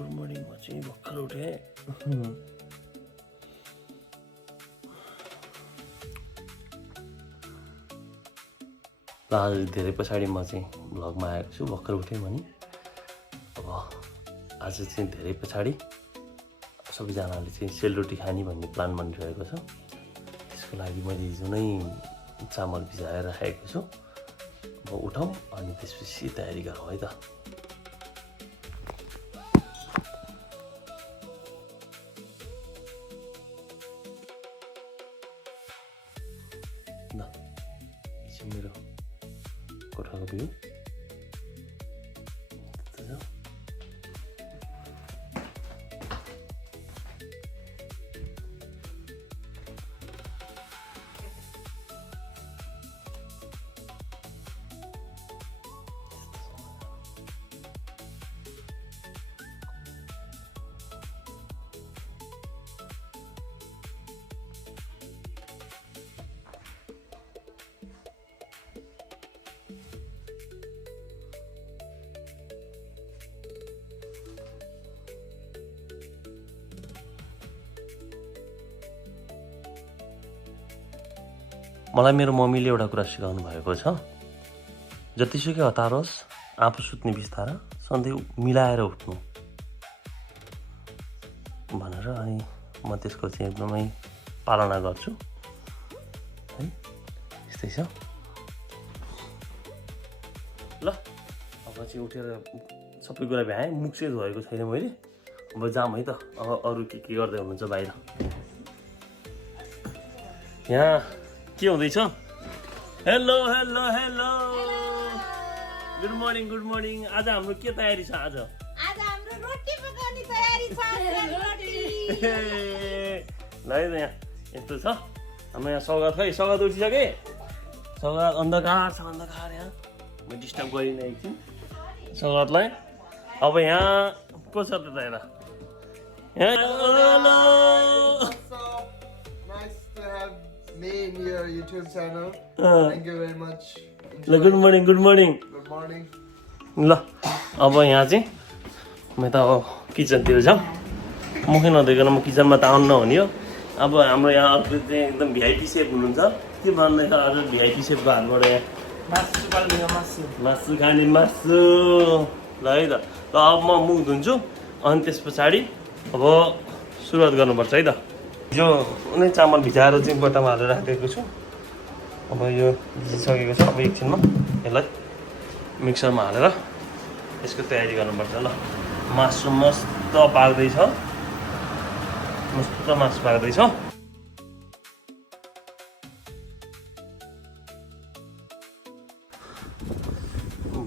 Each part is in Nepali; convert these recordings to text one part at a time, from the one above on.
गुड मर्निङ म चाहिँ भर्खर उठेँ आज धेरै पछाडि म चाहिँ भ्लगमा आएको छु भर्खर उठेँ भने अब आज चाहिँ धेरै पछाडि सबैजनाले चाहिँ सेलरोटी खाने भन्ने प्लान बनिरहेको छ त्यसको लागि मैले हिजो नै चामल भिजाएर राखेको छु अब उठौँ अनि त्यसपछि तयारी गरौँ है त ल मेरो कोठाको भ्यू मलाई मेरो मम्मीले एउटा कुरा सिकाउनु भएको छ जतिसुकै हतार होस् आफू सुत्ने बिस्तारा सधैँ मिलाएर उठ्नु भनेर अनि म त्यसको चाहिँ एकदमै पालना गर्छु है यस्तै छ ल अब चाहिँ उठेर सबै कुरा भ्याएँ मुख चाहिँ धोएको छैन मैले अब जाम है त अब अरू के गर्दै हुनुहुन्छ बाहिर यहाँ के हुँदैछ hello hello hello good morning आज हाम्रो के तयारी छ आज हाम्रो रोटी पकाउने तयारी छ रोटी ल है त यहाँ यस्तो छ हाम्रो यहाँ सौगात खै सौगात उठिसके सौगात अन्धकार छ अन्धकार यहाँ म डिस्टर्ब गरिनँ एकछिन सौगातलाई अब यहाँ को छ त यता hello me in your YouTube channel. Thank you very much. Good morning Good morning. ल अब यहाँ चाहिँ म त अब किचनतिर जाऊँ मुखै नधोइकन म किचनमा त आउनु नहुने हो अब हाम्रो यहाँ अर्को चाहिँ एकदम भिआइपी सेफ हुनुहुन्छ के भन्दैछ अझ भिआइपी सेफको हातबाट यहाँ मासु खाने मासु ल है त ल अब म मुख धुन्छु अनि त्यस पछाडि अब सुरुवात गर्नुपर्छ है त यो नै चामल भिजाएर चाहिँ बट्टामा हालेर राखेको छु अब यो भिजिसकेको छ अब एकछिनमा यसलाई मिक्सरमा हालेर यसको तयारी गर्नुपर्छ ल मासु मस्त पाक्दैछ मस्त मासु पाक्दैछ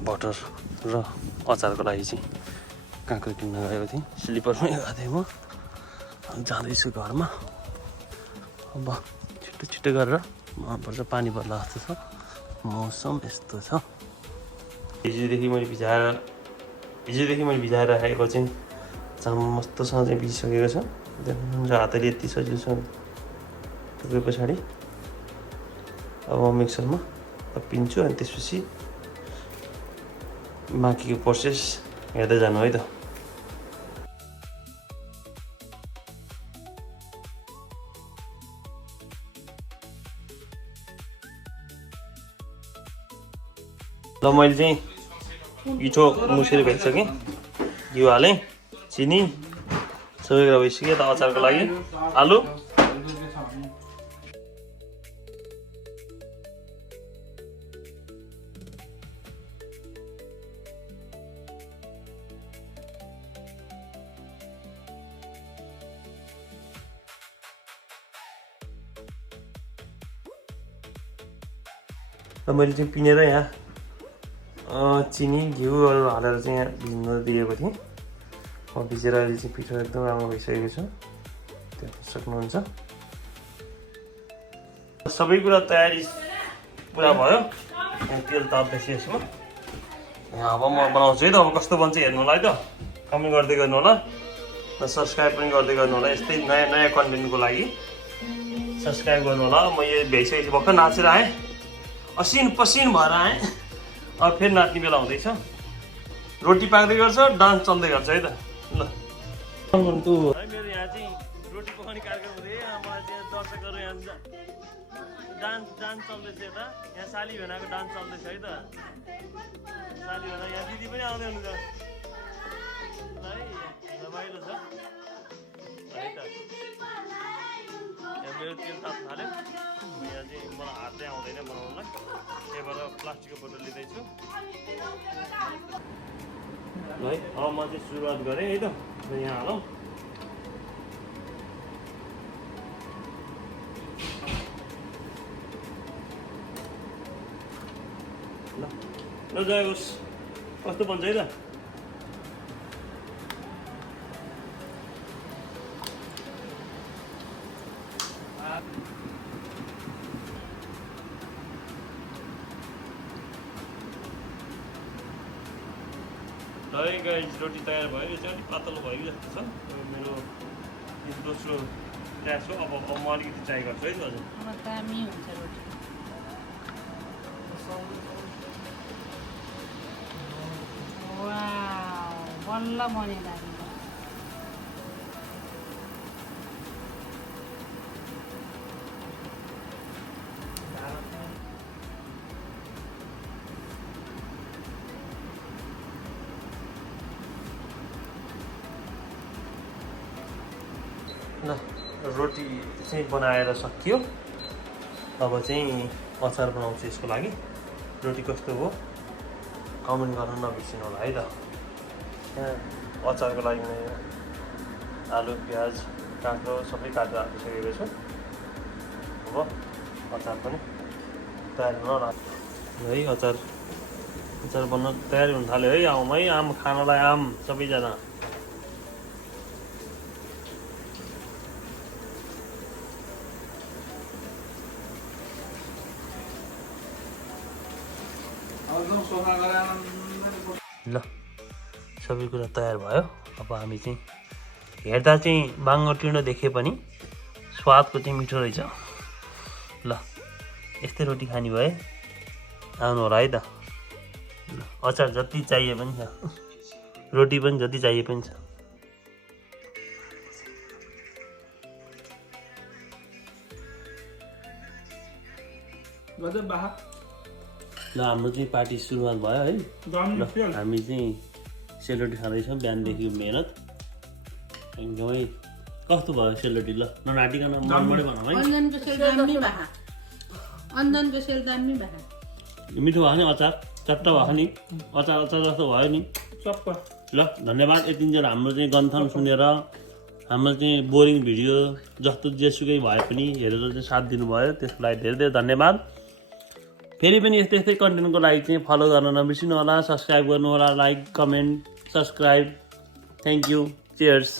बटर र अचारको लागि चाहिँ काँक्रो किन्न गएको थिएँ स्लिपरमै गएको थिएँ म जाँदैछु घरमा अब छिटो गरेर मनपर्छ पानी पर्ला जस्तो छ मौसम यस्तो छ हिजोदेखि मैले भिजाएर राखेको चाहिँ चामल मस्तसँग चाहिँ भिजिसकेको छ हातले यति सजिलोसँग गए पछाडि अब म मिक्सरमा पिन्छु अनि त्यसपछि बाँकीको प्रोसेस हेर्दै जानु है त ल मैले चाहिँ पिठो मुसेर भइसकेँ घिउ हालेँ चिनी सबै कुरा भइसक्यो त अचारको लागि आलु र मैले चाहिँ पिनेर यहाँ चिनी घिउहरू हालेर चाहिँ यहाँ भिज्न दिएको थिएँ भिजेर अहिले चाहिँ पिठो एकदम राम्रो भइसकेको छ देख्न सक्नुहुन्छ सबै कुरा तयारी पुरा भयो तेल ताप्दैछु यसमा यहाँ अब म बनाउँछु है त अब कस्तो बन्छ हेर्नु होला है त कमेन्ट गर्दै गर्नु होला र सब्सक्राइब पनि गर्दै गर्नु होला यस्तै नयाँ कन्टेन्टको लागि सब्सक्राइब गर्नु होला म यो भ्याइसकेपछि भर्खर नाचेर आएँ असिन पसिन भएर आएँ अब फेरि नाच्ने बेला हुँदैछ रोटी पाक्दै गर्छ डान्स चल्दै गर्छ है त ल है मेरो यहाँ चाहिँ रोटी पकाउने कार्यक्रम हुँदै मलाई चाहिँ दर्शकहरू यहाँ डान्स चल्दैछ यता यहाँ साली भेनाको डान्स चल्दैछ है त साली भेना यहाँ दिदी पनि आउँदै हुनुहुन्छ है रमाइलो छ है त यहाँ मेरो तेल ताप थाल्यो यहाँ चाहिँ मलाई हातै आउँदैन बनाउनलाई त्यही भएर प्लास्टिकको बोतल लिँदैछु है अब म चाहिँ सुरुवात गरेँ है त यहाँ हालौँ ल जय होस् कस्तो बन्छ है त है गाइस रोटी तयार भयो यो चाहिँ अलिक पातलो भयो कि जस्तो छ मेरो दोस्रो ग्यास हो अब म अलिकति ट्राई गर्छु है त हजुर दामी हुन्छ रोटी वाउ बल्ल बने दामी ल रोटी चाहिँ बनाएर सकियो अब चाहिँ अचार बनाउँछु यसको लागि रोटी कस्तो हो कमेन्ट गर्न नबिर्सिनु होला है त यहाँ अचारको लागि मैले आलु प्याज काँक्रो सबै काटेर हालिसकेको छु अब अचार पनि तयार हुन लाग्यो है अचार बन्न तयारी हुन थाल्यो है आउँ है आम खानलाई आम सबैजना ल सबै कुरा तयार भयो अब हामी चाहिँ हेर्दा चाहिँ बाङ्गो टिँडो देखे पनि स्वादको चाहिँ मिठो रहेछ ल यस्तै रोटी खाने भए आउनु होला है त ल अचार जति चाहिए पनि छ रोटी पनि जति चाहिए पनि छ ल हाम्रो चाहिँ पार्टी सुरुवात भयो है ल हामी चाहिँ सेलरोटी खाँदैछौँ बिहानदेखि मेहनत एकदमै कस्तो भयो सेलरोटी ल ननाटिकन मनबाटै भनौँ है अन्जनको सेल दामी भए अन्जनको सेल दामी भए मिठो भयो नि अचार चट्ट भयो नि अचार जस्तो भयो नि चप्प ल धन्यवाद यतिन्जेल हाम्रो चाहिँ गन्थन सुनेर हाम्रो चाहिँ बोरिङ भिडियो जस्तो जेसुकै भए पनि हेरेर चाहिँ साथ दिनुभयो त्यसको लागि धेरै धेरै धन्यवाद फेरि पनि यस्तै कन्टेन्टको लागि चाहिँ फलो गर्न नबिर्सिनु होला सब्सक्राइब गर्नु होला like comment subscribe thank you cheers